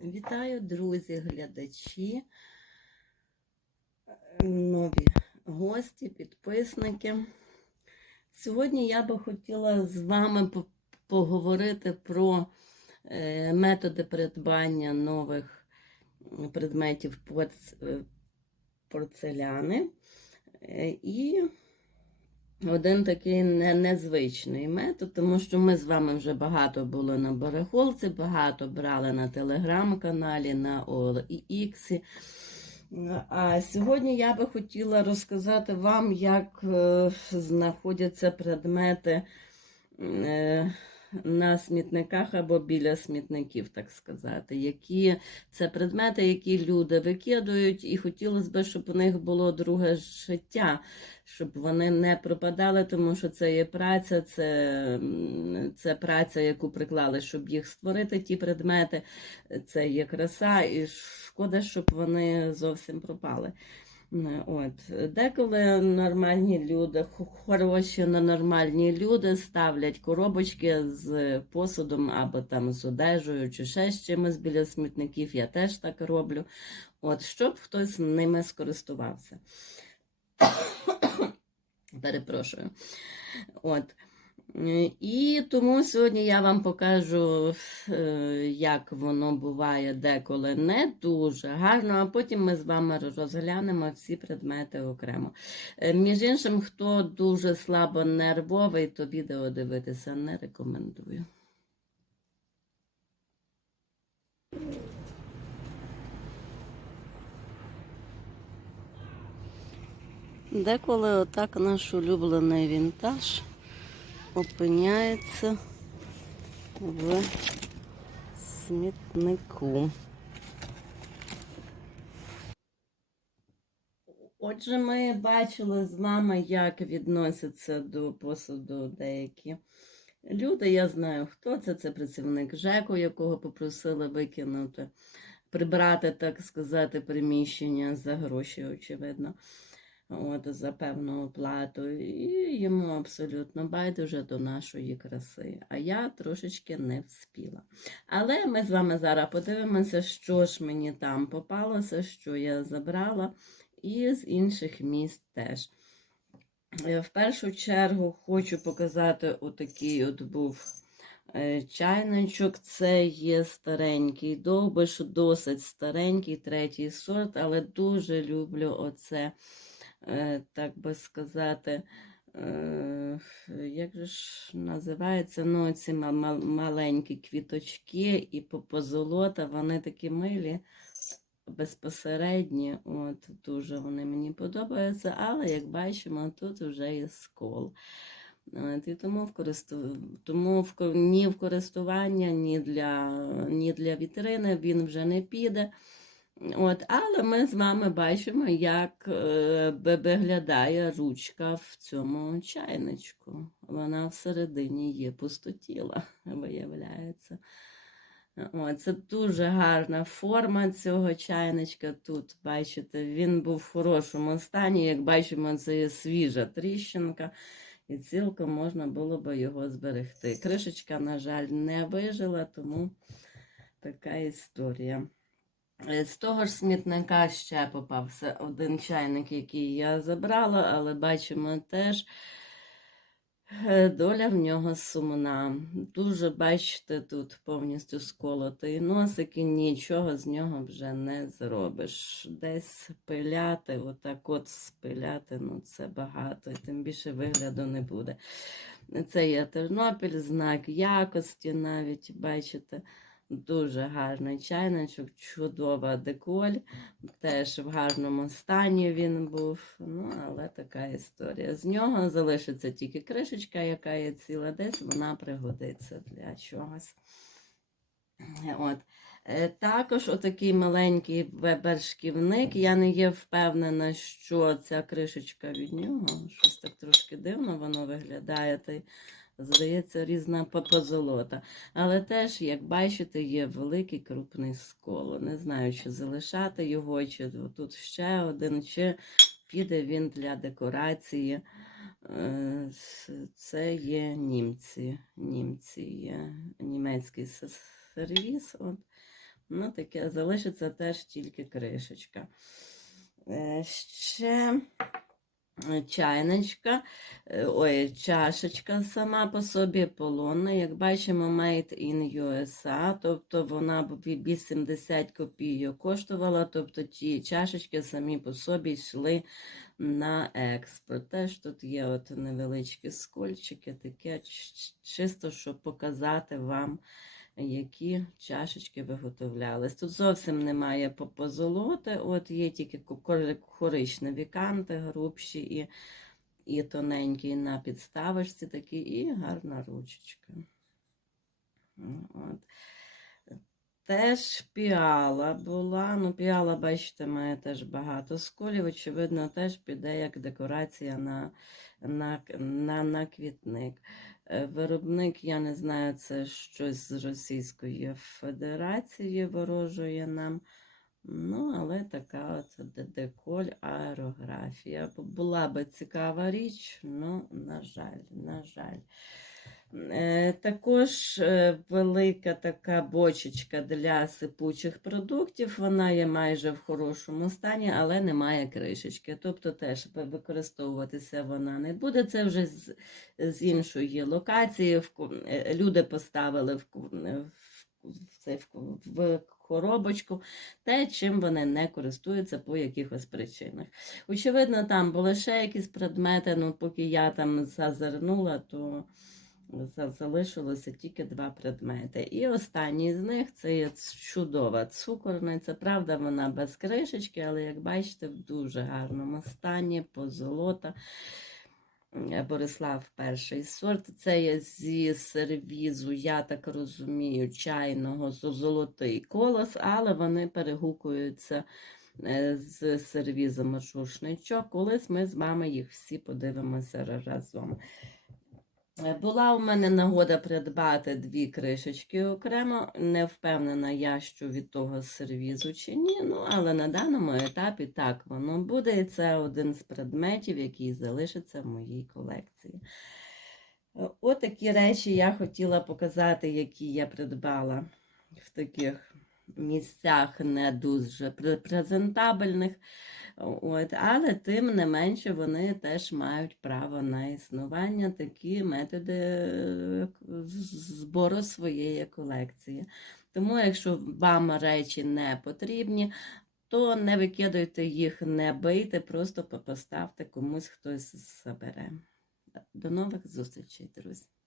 Вітаю, друзі, глядачі, нові гості, підписники. Сьогодні я би хотіла з вами поговорити про е, методи придбання нових предметів е, порцеляни. Е, І один такий не, незвичний метод, тому що ми з вами вже багато були на барахолці, багато брали на телеграм-каналі, на OLX. А сьогодні я би хотіла розказати вам, як е, знаходяться предмети е, на смітниках або біля смітників, так сказати. Які це предмети, які люди викидують, і хотілося б, щоб у них було друге життя, щоб вони не пропадали, тому що це є праця, це, це праця, яку приклали, щоб їх створити, ті предмети, це є краса, і шкода, щоб вони зовсім пропали. От. Деколи нормальні люди, хороші на нормальні люди ставлять коробочки з посудом або там з одежею чи ще з чимось біля смітників. Я теж так роблю. От, щоб хтось ними скористувався. Перепрошую. От. І тому сьогодні я вам покажу, е, як воно буває деколи не дуже гарно, а потім ми з вами розглянемо всі предмети окремо. Е, Між іншим, хто дуже слабо нервовий, то відео дивитися не рекомендую. Деколи отак наш улюблений вінтаж опиняється в смітнику. Отже, ми бачили з вами, як відносяться до посуду деякі люди. Я знаю, хто це. Це працівник ЖЕКу, якого попросили викинути, прибрати, так сказати, приміщення за гроші, очевидно. От, за певну оплату, і йому абсолютно байдуже до нашої краси. А я трошечки не вспіла. Але ми з вами зараз подивимося, що ж мені там попалося, що я забрала, і з інших міст теж. Е, В першу чергу хочу показати отакий от був е, чайничок. Це є старенький довбиш, досить старенький, третій сорт, але дуже люблю оце так би сказати, е, як же ж називається, ну, ці ма- ма- маленькі квіточки і по- позолота, вони такі милі, безпосередні, от, дуже вони мені подобаються, але, як бачимо, тут вже є скол. І тому в, користу... тому в... ні в користування, ні для... ні для вітрини він вже не піде. От, але ми з вами бачимо, як е, виглядає ручка в цьому чайничку. Вона всередині є пустотіла, виявляється. От, це дуже гарна форма цього чайничка. Тут, бачите, він був в хорошому стані. Як бачимо, це є свіжа тріщинка, і цілком можна було би його зберегти. Кришечка, на жаль, не вижила, тому така історія. Е, З того ж смітника ще попався один чайник, який я забрала, але бачимо теж е, доля в нього сумна. Дуже, бачите, тут повністю сколотий носик і нічого з нього вже не зробиш. Десь пиляти, отак от спиляти, ну це багато, і тим більше вигляду не буде. Це є Тернопіль, знак якості навіть, бачите. Дуже гарний чайничок, чудова деколь. Теж в гарному стані він був. Ну, але така історія. З нього залишиться тільки кришечка, яка є ціла, десь вона пригодиться для чогось. От. Е, Також отакий маленький вебер-шківник. Я не є впевнена, що ця кришечка від нього. Щось так трошки дивно воно виглядає. Та здається, різна по- позолота. Але теж, як бачите, є великий крупний скол. Не знаю, чи залишати його, чи тут ще один, чи піде він для декорації. Е, Це є німці. Німці є німецький сервіс. От. Ну, таке залишиться теж тільки кришечка. Е, Ще чайничка, е, ой, чашечка сама по собі полонна. Як бачимо, made in USA, тобто вона б 80 копійок коштувала, тобто ті чашечки самі по собі йшли на експорт. Теж тут є от невеличкі скольчики, таке чисто, щоб показати вам які чашечки виготовлялись. Тут зовсім немає по- позолоти, от є тільки ко- кор- коричневі канти, грубші і, і тоненькі на підставочці такі, і гарна ручечка. От. Теж піала була. Ну, піала, бачите, має теж багато сколів. Очевидно, теж піде як декорація на, на, на, на квітник. Е, Виробник, я не знаю, це щось з Російської Федерації ворожує нам. Ну, але така от деколь аерографія. Була би цікава річ, ну, на жаль, на жаль. Е, Також е, велика така бочечка для сипучих продуктів. Вона є майже в хорошому стані, але немає кришечки. Тобто теж використовуватися вона не буде. Це вже з, з іншої локації. Е, Люди поставили в, в, в, в, коробочку те, чим вони не користуються по якихось причинах. Очевидно, там були ще якісь предмети, ну поки я там зазирнула, то залишилося тільки два предмети. І останній з них це є чудова цукорниця. Правда, вона без кришечки, але як бачите, в дуже гарному стані, позолота. Е, Борислав перший сорт. Це є зі сервізу, я так розумію, чайного золотий колос, але вони перегукуються е, з сервізом рушничок. Колись ми з вами їх всі подивимося разом. Е, Була у мене нагода придбати дві кришечки окремо. Не впевнена я, що від того сервізу чи ні. Ну, але на даному етапі так воно буде. І це один з предметів, який залишиться в моїй колекції. Е, Отакі речі я хотіла показати, які я придбала в таких місцях не дуже презентабельних. От, але тим не менше вони теж мають право на існування, такі методи е, збору своєї колекції. Тому, якщо вам речі не потрібні, то не викидуйте їх, не бийте, просто поставте комусь хтось забере. До нових зустрічей, друзі!